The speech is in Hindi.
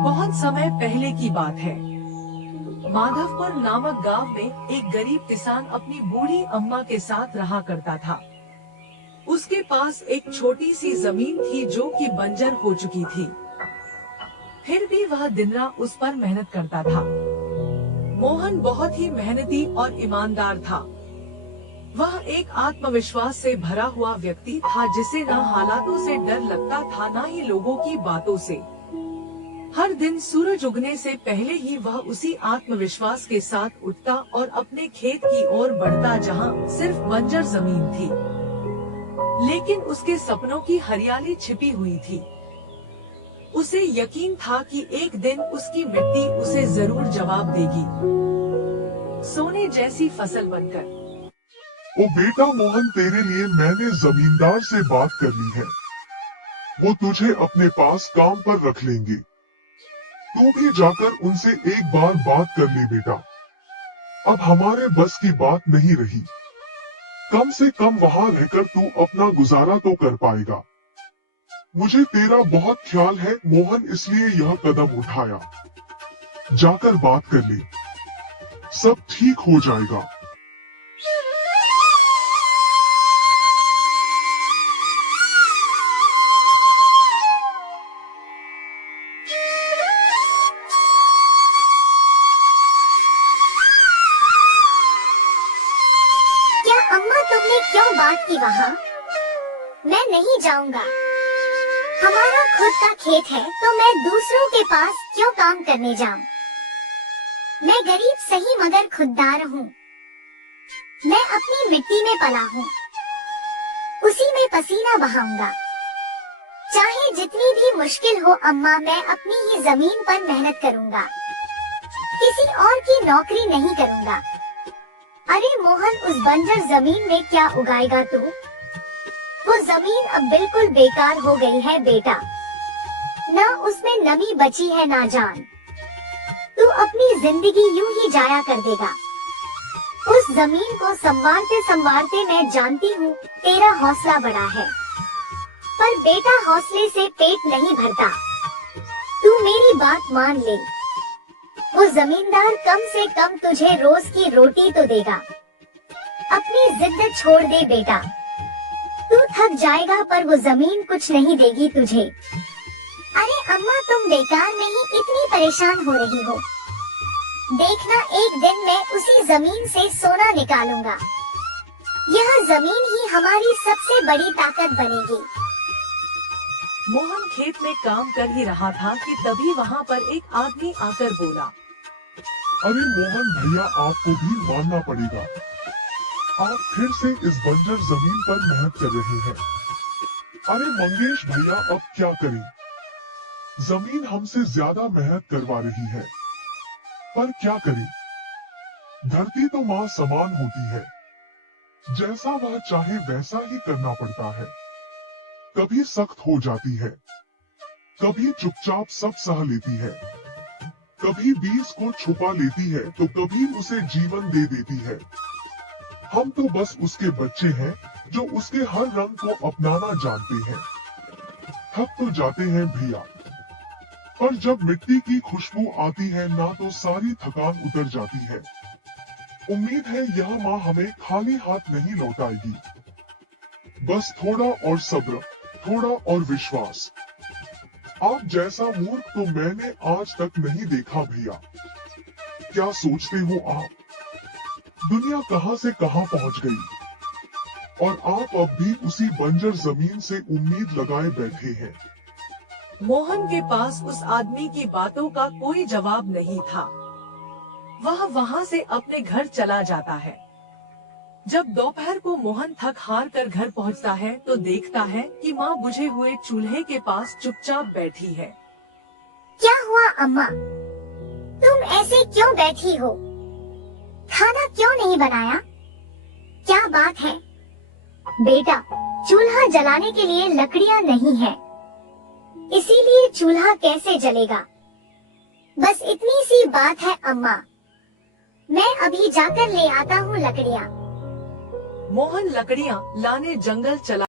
बहुत समय पहले की बात है। माधवपुर नामक गांव में एक गरीब किसान अपनी बूढ़ी अम्मा के साथ रहा करता था। उसके पास एक छोटी सी जमीन थी जो कि बंजर हो चुकी थी। फिर भी वह दिन रात उस पर मेहनत करता था। मोहन बहुत ही मेहनती और ईमानदार था। वह एक आत्मविश्वास से भरा हुआ व्यक्ति था जिसे न हालातों से डर लगता था न ही लोगों की बातों से। हर दिन सूरज उगने से पहले ही वह उसी आत्मविश्वास के साथ उठता और अपने खेत की ओर बढ़ता जहां सिर्फ बंजर जमीन थी, लेकिन उसके सपनों की हरियाली छिपी हुई थी। उसे यकीन था कि एक दिन उसकी मिट्टी उसे जरूर जवाब देगी, सोने जैसी फसल बनकर। ओ बेटा मोहन, तेरे लिए मैंने जमींदार से बात कर ली है। वो तुझे अपने पास काम पर रख लेंगे। तू भी जाकर उनसे एक बार बात कर ले बेटा। अब हमारे बस की बात नहीं रही। कम से कम वहां रहकर तू अपना गुजारा तो कर पाएगा। मुझे तेरा बहुत ख्याल है मोहन, इसलिए यह कदम उठाया। जाकर बात कर ले, सब ठीक हो जाएगा। अम्मा, तुमने क्यों बात की वहाँ? मैं नहीं जाऊंगा। हमारा खुद का खेत है तो मैं दूसरों के पास क्यों काम करने जाऊं? मैं गरीब सही मगर खुददार हूँ। मैं अपनी मिट्टी में पला हूँ, उसी में पसीना बहाऊंगा। चाहे जितनी भी मुश्किल हो अम्मा, मैं अपनी ही जमीन पर मेहनत करूंगा। किसी और की नौकरी नहीं करूंगा। अरे मोहन, उस बंजर जमीन में क्या उगाएगा तू? वो जमीन अब बिल्कुल बेकार हो गई है बेटा। ना उसमें नमी बची है ना जान। तू अपनी जिंदगी यूं ही जाया कर देगा। उस जमीन को संवारते संवारते मैं जानती हूँ तेरा हौसला बड़ा है, पर बेटा हौसले से पेट नहीं भरता। तू मेरी बात मान ले। वो जमींदार कम से कम तुझे रोज की रोटी तो देगा। अपनी जिद छोड़ दे बेटा। तू थक जाएगा पर वो जमीन कुछ नहीं देगी तुझे। अरे अम्मा, तुम बेकार में ही इतनी परेशान हो रही हो। देखना, एक दिन मैं उसी जमीन से सोना निकालूंगा। यह जमीन ही हमारी सबसे बड़ी ताकत बनेगी। मोहन खेत में काम कर ही रहा था कि तभी वहाँ पर एक आदमी आकर बोला, अरे मोहन भैया, आपको भी मानना पड़ेगा। आप फिर से इस बंजर जमीन पर मेहनत कर रहे हैं। अरे मंगेश भैया, अब क्या करें? जमीन हमसे ज्यादा मेहनत करवा रही है, पर क्या करें? धरती तो माँ समान होती है, जैसा वह चाहे वैसा ही करना पड़ता है। कभी सख्त हो जाती है, कभी चुपचाप सब सह लेती है, कभी बीज को छुपा लेती है तो कभी उसे जीवन दे देती है। हम तो बस उसके बच्चे हैं जो उसके हर रंग को अपनाना जानते हैं। थक तो जाते हैं भैया, पर जब मिट्टी की खुशबू आती है ना तो सारी थकान उतर जाती है। उम्मीद है यह माँ हमें खाली हाथ नहीं लौटाएगी। बस थोड़ा और सब्र, थोड़ा और विश्वास। आप जैसा मूर्ख तो मैंने आज तक नहीं देखा भैया। क्या सोचते हो आप? दुनिया कहां से कहां पहुंच गई, और आप अब भी उसी बंजर जमीन से उम्मीद लगाए बैठे हैं। मोहन के पास उस आदमी की बातों का कोई जवाब नहीं था। वह वहाँ से अपने घर चला जाता है। जब दोपहर को मोहन थक हार कर घर पहुँचता है तो देखता है कि माँ बुझे हुए चूल्हे के पास चुपचाप बैठी है। क्या हुआ अम्मा? तुम ऐसे क्यों बैठी हो? खाना क्यों नहीं बनाया? क्या बात है? बेटा, चूल्हा जलाने के लिए लकड़ियाँ नहीं है, इसीलिए चूल्हा कैसे जलेगा? बस इतनी सी बात है अम्मा। मैं अभी जाकर ले आता हूँ लकड़ियाँ। मोहन लकड़ियाँ लाने जंगल चला